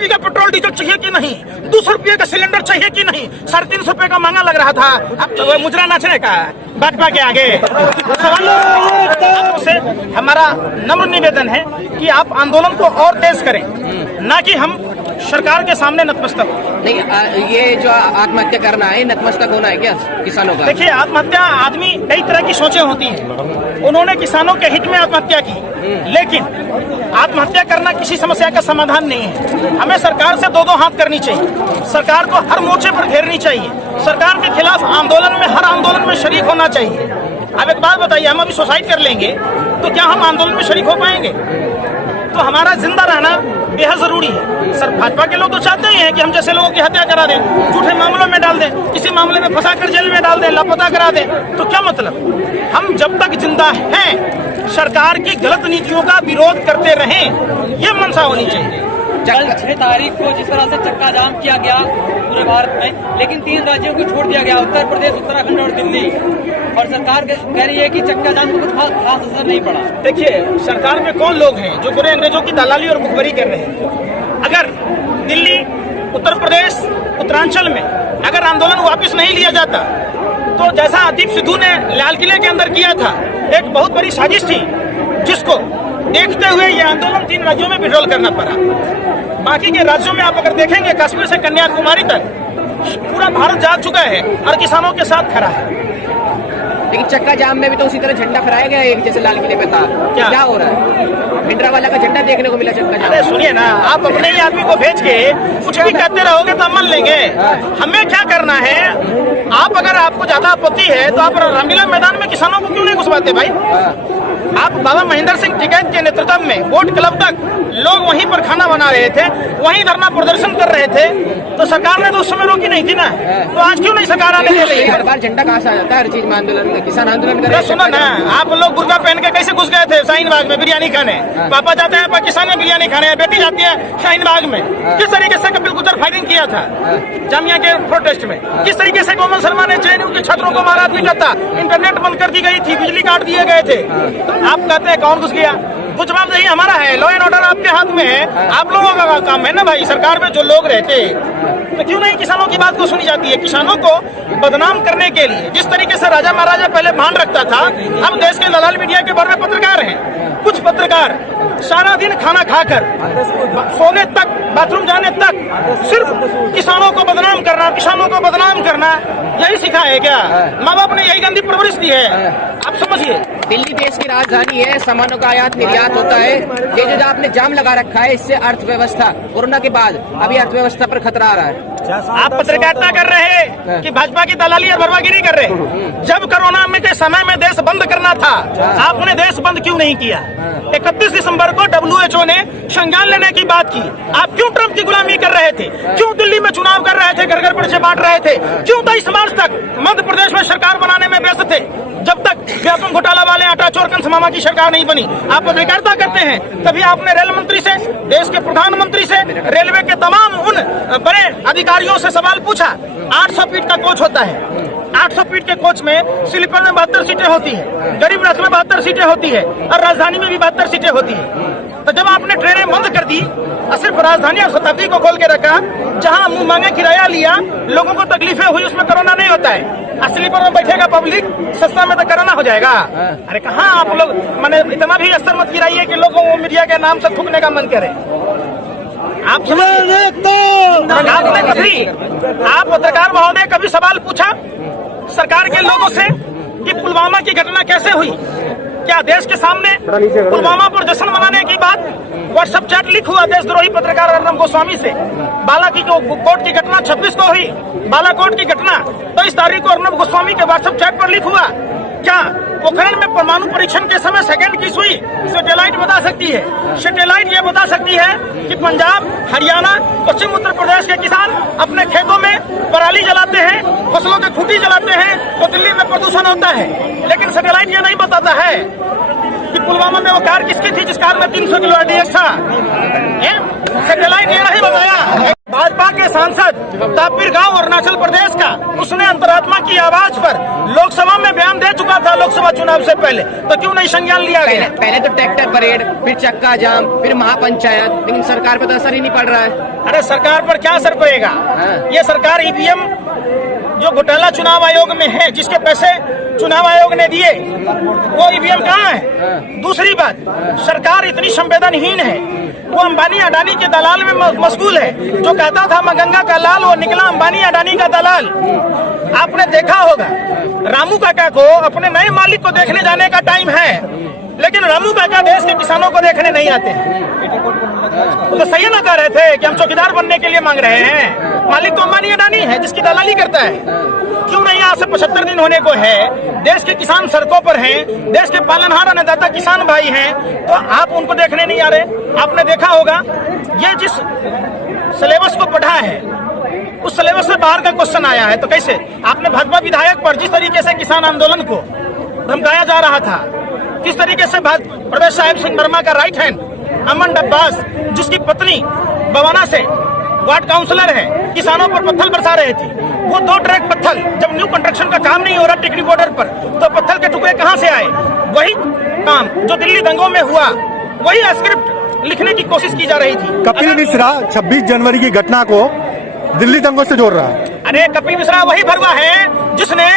रुपये का petrol diesel चाहिए कि नहीं, 200 रुपये का सिलेंडर चाहिए कि नहीं, 350 रुपये का महंगा लग रहा था। अब तो मुजरा नाचने का भाजपा के आगे से हमारा नम्र निवेदन है कि आप आंदोलन को और तेज करें, ना कि हम सरकार के सामने नतमस्तक हो। नहीं, ये जो आत्महत्या करना है, नतमस्तक होना है क्या किसानों का? देखिए, आत्महत्या आदमी कई तरह की सोचें होती हैं। उन्होंने किसानों के हित में आत्महत्या की, लेकिन आत्महत्या करना किसी समस्या का समाधान नहीं है। हमें सरकार से दो हाथ करनी चाहिए, सरकार को हर मोर्चे पर घेरनी चाहिए, सरकार के खिलाफ आंदोलन में, हर आंदोलन में शरीक होना चाहिए। अब एक बात बताइए, हम अभी सुसाइड कर लेंगे तो क्या हम आंदोलन में शरीक हो पाएंगे? तो हमारा जिंदा रहना बेहद जरूरी है। सर, भाजपा के लोग तो चाहते ही हैं कि हम जैसे लोगों की हत्या करा दें, झूठे मामलों में डाल दें, किसी मामले में फंसाकर जेल में डाल दें, लापता करा दें। तो क्या मतलब? हम जब तक जिंदा हैं सरकार की गलत नीतियों का विरोध करते रहें, ये मंशा होनी चाहिए। कल 6 तारीख को जिस तरह से चक्का जाम किया गया पूरे भारत में, लेकिन 3 राज्यों को छोड़ दिया गया, उत्तर प्रदेश, उत्तराखंड और दिल्ली, और सरकार कह रही है कि चक्का जाम को कुछ खास असर नहीं पड़ा। देखिए, सरकार में कौन लोग हैं जो पूरे अंग्रेजों की दलाली और मुखबरी कर रहे हैं? अगर दिल्ली, उत्तर प्रदेश, उत्तरांचल में अगर आंदोलन वापस नहीं लिया जाता तो जैसा आतिफ सिद्धू ने लाल किले के अंदर किया था, एक बहुत बड़ी साजिश थी, जिसको देखते हुए ये आंदोलन 3 राज्यों में विड्रॉल करना पड़ा। बाकी के राज्यों में आप अगर देखेंगे, कश्मीर से कन्याकुमारी तक पूरा भारत जाग चुका है और किसानों के साथ खड़ा है। लेकिन चक्का जाम में भी तो उसी तरह झंडा फहराया गया है, जैसे लाल किले पे था। क्या हो रहा है? भिंडरावाला का झंडा देखने को मिला चक्का जाम। अरे सुनिए ना, आप अपने ही आदमी को भेज के कुछ भी कहते रहोगे तो हम मान लेंगे। हमें क्या करना है? आप अगर आपको ज्यादा आपत्ति है तो आप रामलीला मैदान में किसानों को क्यों नहीं घुसवाते भाई? आप बाबा महेंद्र सिंह टिकैत के नेतृत्व में बोट क्लब तक लोग वहीं पर खाना बना रहे थे, वहीं धरना प्रदर्शन कर रहे थे, तो सरकार ने तो उस समय रोकी नहीं थी ना। तो आज क्यों नहीं सरकार आने दे रही है? हर बार झंडा कहाँ से आ जाता है? हर चीज में आंदोलन में, किसान आंदोलन कर रहे हैं। सुनो ना, आप लोग बुर्का पहन के कैसे घुस गए थे शाहीन बाग में बिरयानी खाने? पापा जाते हैं पाकिस्तान में बिरयानी खाने, बेटी जाती है शाहीन बाग में। किस तरीके से कपिल गुजर फायरिंग किया था जामिया के प्रोटेस्ट में? किस तरीके से कोमल शर्मा ने जेएनयू के छात्रों को मारा पीटा था? इंटरनेट बंद कर दी गई थी, बिजली काट दिए गए थे। आप कहते हैं कौन घुस गया? कुछ जवाबदेही हमारा है, लॉ एंड ऑर्डर आपके हाथ में है, आप लोगों का काम है ना भाई। सरकार में जो लोग रहते तो क्यों नहीं किसानों की बात को सुनी जाती है? किसानों को बदनाम करने के लिए जिस तरीके से राजा महाराजा पहले भान रखता था, अब देश के दलाल मीडिया के बारे में पत्रकार हैं। कुछ पत्रकार सारा दिन खाना खाकर सोने तक, बाथरूम जाने तक सिर्फ किसानों को बदनाम करना, किसानों को बदनाम करना, यही सिखा है क्या? माँ बाप ने यही गंदी परवरिश दी है, आप समझिए। दिल्ली देश की राजधानी है, सामानों का आयात निर्यात होता है। ये जो आपने जाम लगा रखा है, इससे अर्थव्यवस्था, कोरोना के बाद अभी अर्थव्यवस्था पर खतरा आ रहा है। आप पत्रकारिता कर रहे हैं कि भाजपा की दलाली और बर्बागिरी कर रहे हैं? जब कोरोना में के समय में देश बंद करना था, आपने देश बंद क्यों नहीं किया? 31 दिसंबर को WHO ने संज्ञान लेने की बात की। आप क्यों ट्रंप की गुलामी कर रहे थे? क्यों दिल्ली में चुनाव कर रहे थे, घर घर पर्चे बांट रहे थे? क्यों 23 मार्च तक मध्य प्रदेश में सरकार बनाने में व्यस्त थे, जब तक व्यापम घोटाला वाले आटा चोर कंसमामा की सरकार नहीं बनी? आप पत्रकारिता करते हैं, तभी आपने रेल मंत्री से, देश के प्रधानमंत्री से, रेलवे के तमाम उन बड़े अधिकारियों से सवाल पूछा। 800 फीट का कोच होता है, 800 फीट के कोच में स्लीपर में 72 सीटें होती है, गरीब रथ में 72 सीटें होती है, और राजधानी में भी 72 सीटें होती है। तो जब आपने ट्रेनें बंद कर दी और सिर्फ राजधानी और शताब्दी को खोल के रखा, जहां मुंह मांगे किराया लिया, लोगों को तकलीफें हुई, उसमें कोरोना नहीं होता है। स्लीपर में बैठेगा पब्लिक, सस्ता में तो कोरोना हो जाएगा। अरे कहाँ आप लोग, मैंने इतना भी असर मत गिराइए कि लोगों को मीडिया के नाम से थूकने का मन करे। आप पत्रकार महोदय कभी सवाल पूछा सरकार के लोगों से कि पुलवामा की घटना कैसे हुई? क्या देश के सामने पुलवामा पर जश्न मनाने की बात? व्हाट्सएप चैट लीक हुआ देशद्रोही पत्रकार अर्नब गोस्वामी से। बालाकोट की घटना 26 को हुई, बालाकोट की घटना 23 तारीख को अर्नब गोस्वामी के व्हाट्सएप चैट पर लीक हुआ। क्या पोखरण में परमाणु परीक्षण के समय सेकंड की सुई सैटेलाइट बता सकती है? सैटेलाइट ये बता सकती है कि पंजाब, हरियाणा, पश्चिम उत्तर प्रदेश के किसान अपने खेतों में पराली जलाते हैं, फसलों के खूंटी जलाते हैं, तो दिल्ली में प्रदूषण होता है। लेकिन सैटेलाइट ये नहीं बताता है कि पुलवामा में वो कार किसकी थी जिस कार में 300 किलो RDX था। सैटेलाइट ये नहीं बताया। भाजपा के सांसद तापिर गांव अरुणाचल प्रदेश का, उसने अंतरात्मा की आवाज पर लोकसभा में बयान दे चुका था लोकसभा चुनाव से पहले, तो क्यों नहीं संज्ञान लिया गया? पहले तो ट्रैक्टर परेड, फिर चक्का जाम, फिर महापंचायत, लेकिन सरकार पर तो असर ही नहीं पड़ रहा है। अरे सरकार पर क्या असर पड़ेगा? ये सरकार ईवीएम जो घोटाला चुनाव आयोग में है, जिसके पैसे चुनाव आयोग ने दिए, वो ईवीएम कहाँ है? दूसरी बात, सरकार इतनी संवेदनहीन है, वो अंबानी अडानी के दलाल में मशगूल है। जो कहता था मैं गंगा का लाल, वो निकला अंबानी अडानी का दलाल। आपने देखा होगा रामू काका को अपने नए मालिक को देखने जाने का टाइम है, लेकिन रामू काका देश के किसानों को देखने नहीं आते हैं। तो सही ना कह रहे थे कि हम चौकीदार बनने के लिए मांग रहे हैं? मालिक तो अंबानी अडानी है, जिसकी दलाली करता है। क्यों नहीं? आज से 75 दिन होने को है, देश के किसान सड़कों पर हैं, देश के पालनहार अन्नदाता किसान भाई हैं, तो आप उनको देखने नहीं आ रहे। आपने देखा होगा ये जिस सिलेबस को पढ़ा है, उस सिलेबस से बाहर का क्वेश्चन आया है। तो कैसे? आपने भाजपा विधायक पर जिस तरीके से किसान आंदोलन को धमकाया जा रहा था, किस तरीके से प्रदेश साहिब सिंह वर्मा का राइट हैंड अमन डब्बास, जिसकी पत्नी बवाना से वार्ड काउंसलर है, किसानों पर पत्थर बरसा रहे थे, वो 2 ट्रैक पत्थर, जब न्यू कंस्ट्रक्शन का काम नहीं हो रहा टिकरी बॉर्डर पर, तो पत्थर के टुकड़े कहां से आए? वही काम जो दिल्ली दंगों में हुआ, वही स्क्रिप्ट लिखने की कोशिश की जा रही थी। कपिल मिश्रा 26 जनवरी की घटना को दिल्ली दंगों से जोड़ रहा है। अरे कपिल मिश्रा वही भरवा है जिसने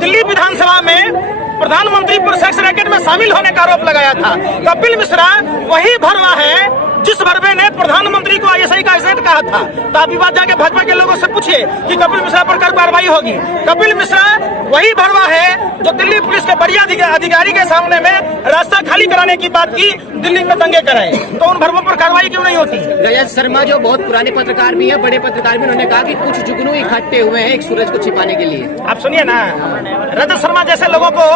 दिल्ली विधानसभा में प्रधानमंत्री पर सेक्स रैकेट में शामिल होने का आरोप लगाया था। कपिल मिश्रा वही भरवा है जिस भरवे ने प्रधानमंत्री को आईएसआई का एजेंट कहा था। तो आप बात जाके भाजपा के लोगों से पूछिए कि कपिल मिश्रा पर क्या कार्रवाई होगी। कपिल मिश्रा वही भरवा है जो दिल्ली पुलिस के बढ़िया अधिकारी के सामने में रास्ता खाली कराने की बात की, दिल्ली में दंगे कराए। तो उन भरवों पर कार्रवाई क्यों नहीं होती? रजत शर्मा जो बहुत पुराने पत्रकार भी है, बड़े पत्रकार भी, उन्होंने कहा कि कुछ जुगनू इकट्ठे हुए हैं एक सूरज को छिपाने के लिए। आप सुनिए ना, रजत शर्मा जैसे लोगों को,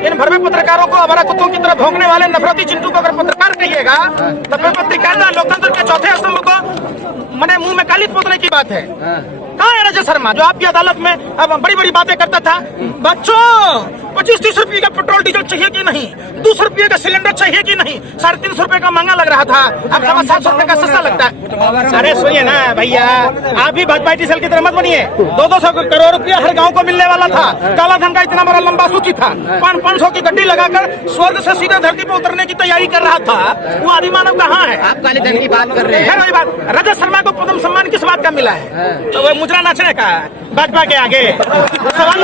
इन भरवे पत्रकारों को, अवारा कुत्तों की तरह भौंकने वाले नफरती चिंटू को अगर पत्रकार कहिएगा, तो फिर पत्रकारिता लोकतंत्र के चौथे स्तंभ को मने मुंह में काली पोतने की बात है। कहाँ है रजत शर्मा जो आपकी अदालत में अब बड़ी बड़ी बातें करता था? बच्चों 25-30 रुपये का पेट्रोल डीजल चाहिए कि नहीं? 200 रुपये का सिलेंडर चाहिए कि नहीं? 350 रुपये का महंगा लग रहा था, अब 750 रुपये का सस्ता लगता है। अरे सुनिए ना भैया, आप भी भाजपा सेल की तरह मत बनिए। 200 करोड़ रुपया हर गांव को मिलने वाला था। काला धन का इतना बड़ा लंबा सूची था, 500 की गड्डी लगाकर स्वर्ग से सीधे धरती पर उतरने की तैयारी कर रहा था। वो आदिमानव कहाँ है? आप काले धन की बात कर रहे हैं। वही बात, रजत शर्मा को पद्म सम्मान किस बात का मिला है? तो वो मुजरा नाचने का भाजपा के आगे सवाल।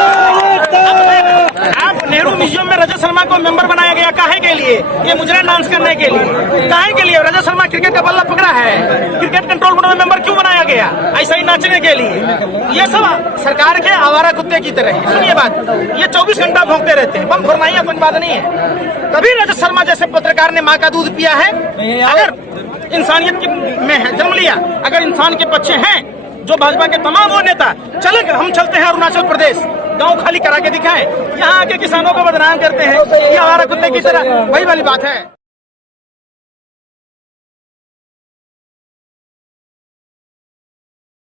आप नेहरू म्यूजियम में रजत शर्मा को मेंबर बनाया गया, काहे के लिए? ये मुजरा डांस करने के लिए। काहे के लिए? रजत शर्मा क्रिकेट का बल्ला पकड़ा है, क्रिकेट कंट्रोल बोर्ड में मेंबर क्यों बनाया गया? ऐसा ही नाचने के लिए। ये सब सरकार के आवारा कुत्ते की तरह है। सुनिए बात, ये 24 घंटा भौंकते रहते हैं, बम फोड़ना ही कोई बात नहीं है। कभी रजत शर्मा जैसे पत्रकार ने माँ का दूध पिया है? अगर इंसानियत में है, जन्म लिया, अगर इंसान के बच्चे हैं, जो भाजपा के तमाम वो नेता चले, हम चलते हैं अरुणाचल प्रदेश, गांव खाली करा के दिखाएं, यहाँ आके किसानों को बदनाम करते हैं, ये हमारा कुत्ते की तरह, वही वाली बात है।